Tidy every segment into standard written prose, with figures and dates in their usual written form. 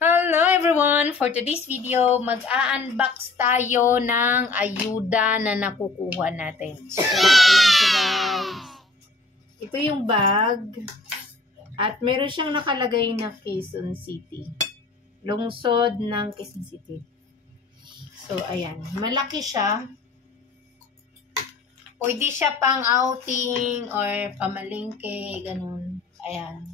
Hello everyone! For today's video, mag-a-unbox tayo ng ayuda na nakukuha natin. So, ayan siya guys. Ito yung bag. At meron siyang nakalagay na Quezon City. Lungsod ng Quezon City. So, ayan. Malaki siya. Pwede siya pang outing or pamalingke, ganun. Ayan.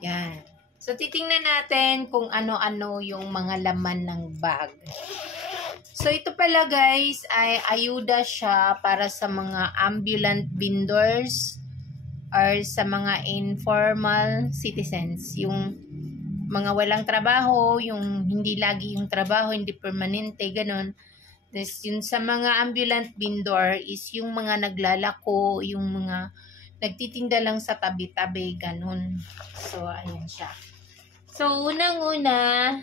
Yan. So, titingnan natin kung ano-ano yung mga laman ng bag. So, ito pala guys, ay ayuda siya para sa mga ambulant vendors or sa mga informal citizens. Yung mga walang trabaho, yung hindi lagi yung trabaho, hindi permanente, ganun. Tapos, yun sa mga ambulant vendor is yung mga naglalako, yung mga nagtitinda lang sa tabi-tabi, ganun. So, ayan siya. So, unang-una,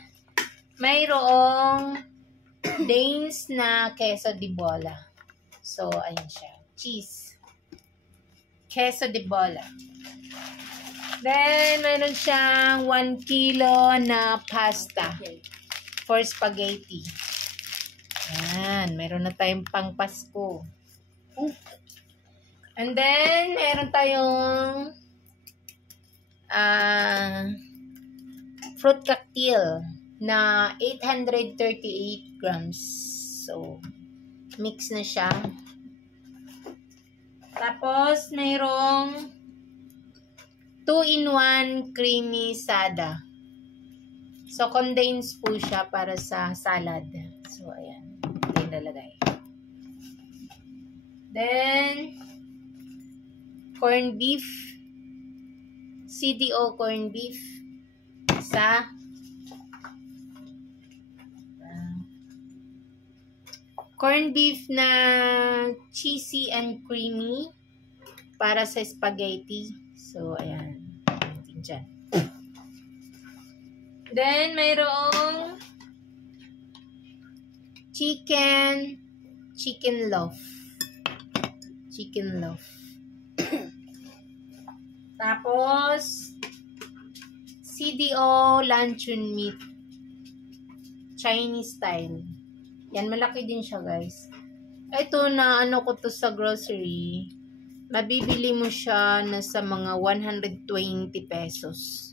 mayroong Danes na queso de bola. So, ayan siya. Cheese. Queso de bola. Then, mayroon siyang 1 kilo na pasta for spaghetti. Ayan. Mayroon na tayong pang Pasko. And then, mayroon tayong fruit cocktail na 838 grams. So, mix na siya. Tapos, mayroong 2-in-1 creamy sada. So, condensed po siya para sa salad. So, ayan. Ito yung lalagay. Then, corned beef. CDO corned beef. Sa corned beef na cheesy and creamy para sa spaghetti. So, ayan. Ayan dyan. Then, mayroong chicken loaf. Chicken loaf. Tapos, CDO luncheon meat. Chinese style. Yan, malaki din siya, guys. Ito na, ano ko to sa grocery. Mabibili mo siya na sa mga 120 pesos.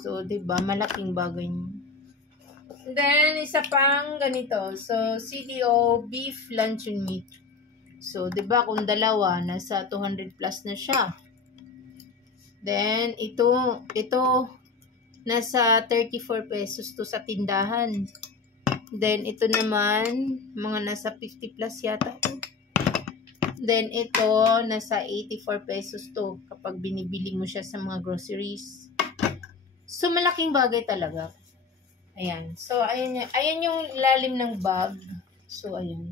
So, diba, malaking bagay niyo. Then, isa pang ganito. So, CDO beef luncheon meat. So, diba, kung dalawa, nasa 200 plus na siya. Then, ito, nasa 34 pesos to sa tindahan. Then, ito naman, mga nasa 50 plus yata to. Then, ito, nasa 84 pesos to kapag binibili mo siya sa mga groceries. So, malaking bagay talaga. Ayan. So, ayan yung lalim ng bag. So, ayan.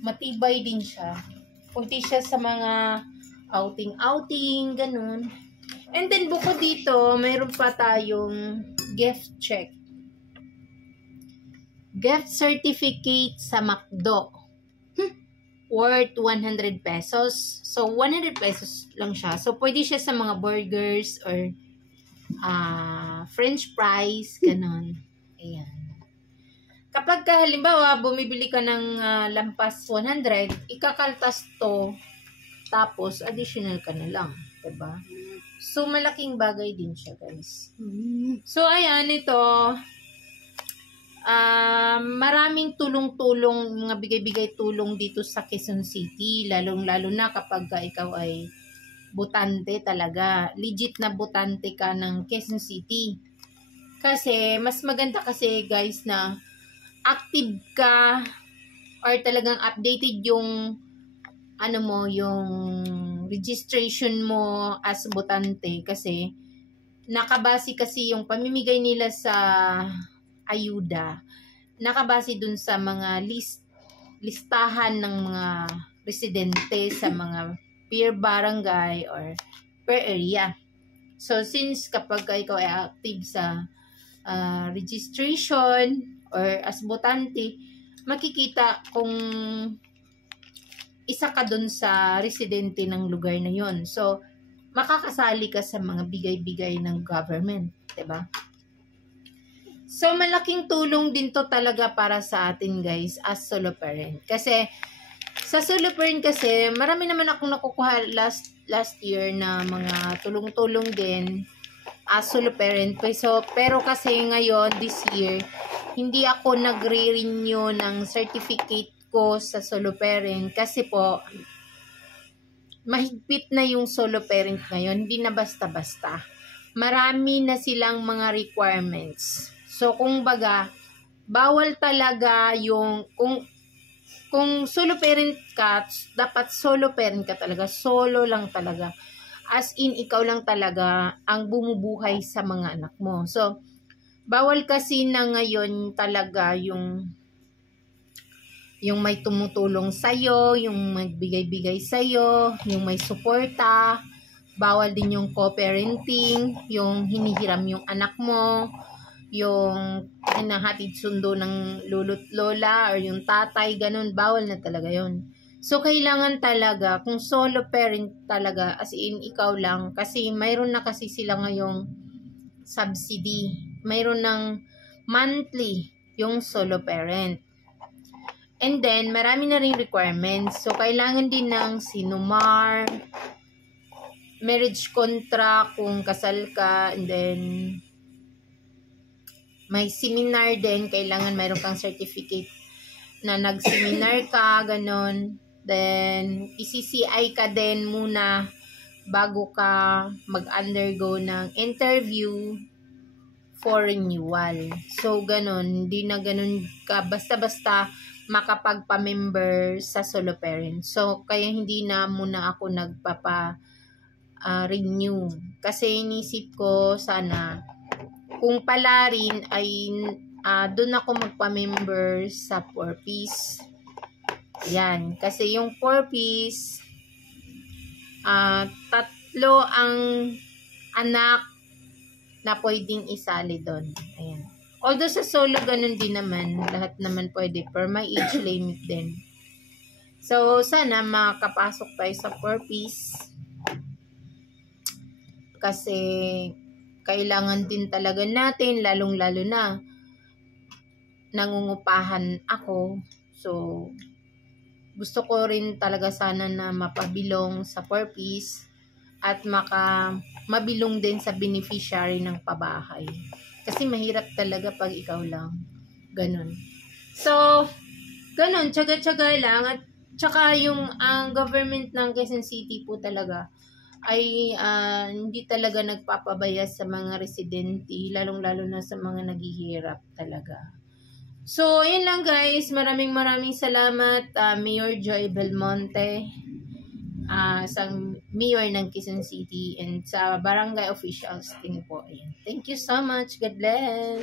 Matibay din siya. Pwede siya sa mga outing, ganun. And then, bukod dito, mayroon pa tayong gift check. Gift certificate sa McDo. Worth 100 pesos. So, 100 pesos lang siya. So, pwede siya sa mga burgers or french fries, ganun. Ayan. Kapag halimbawa, bumibili ka ng lampas 100, ikakaltas to, tapos additional ka na lang. Diba? So, malaking bagay din siya, guys. So, ayan, ito. Maraming tulong-tulong, mga bigay-bigay tulong dito sa Quezon City. Lalong-lalo na kapag ikaw ay botante talaga. Legit na botante ka ng Quezon City. Kasi, mas maganda kasi, guys, na active ka or talagang updated yung ano mo, yung registration mo as botante kasi nakabase kasi yung pamimigay nila sa ayuda, nakabase dun sa mga listahan ng mga residente sa mga per barangay or per area. So, since kapag ikaw ay active sa registration or as botante, makikita kung isa ka dun sa residente ng lugar na yon. So, makakasali ka sa mga bigay-bigay ng government. 'Diba? So, malaking tulong din to talaga para sa atin, guys, as solo parent. Kasi, sa solo parent kasi, marami naman akong nakukuha last year na mga tulong-tulong din as solo parent. So, pero kasi ngayon, this year, hindi ako nagre-renew ng certificate ko sa solo parent kasi po, mahigpit na yung solo parent ngayon, hindi na basta-basta. Marami na silang mga requirements. So, kung baga, bawal talaga yung, kung solo parent ka, dapat solo parent ka talaga, solo lang talaga. As in, ikaw lang talaga ang bumubuhay sa mga anak mo. So, bawal kasi na ngayon talaga yung may tumutulong sa'yo, yung magbigay-bigay sa'yo, yung may suporta. Bawal din yung co-parenting, yung hinihiram yung anak mo, yung hinahatid sundo ng lolo't lola or yung tatay, ganun, bawal na talaga yon. So, kailangan talaga, kung solo parent talaga, as in, ikaw lang, kasi mayroon na kasi sila ngayong subsidy. Mayroon ng monthly yung solo parent. And then, marami na rin requirements. So, kailangan din ng sinumar, marriage contract kung kasal ka, and then, may seminar din, kailangan mayroon kang certificate na nag-seminar ka, ganon. Then, i-CCI ka din muna bago ka mag-undergo ng interview for renewal. So, ganon. Hindi na ganon ka basta-basta makapagpa-member sa solo parent. So, kaya hindi na muna ako nagpapa-renew. Kasi inisip ko sana kung pala rin ay doon ako magpa-member sa 4Ps. Yan. Kasi yung 4Ps, 3 ang anak na pwedeng isali doon. Ayan. Although sa solo, ganun din naman. Lahat naman pwede. Per my age limit din. So, sana makapasok tayo sa 4Ps. Kasi kailangan din talaga natin, lalong-lalo na nangungupahan ako. So, gusto ko rin talaga sana na mapabilong sa 4Ps at mabilong din sa beneficiary ng pabahay. Kasi mahirap talaga pag ikaw lang. Ganon. So, ganon, tsaga-tsaga lang. At tsaka yung ang government ng Quezon City po talaga ay hindi talaga nagpapabaya sa mga residente, lalong-lalo na sa mga naghihirap talaga. So, yun lang guys. Maraming salamat, Mayor Joy Belmonte, sa Mayor ng Quezon City, and sa barangay officials din po. Ayan. Thank you so much. God bless.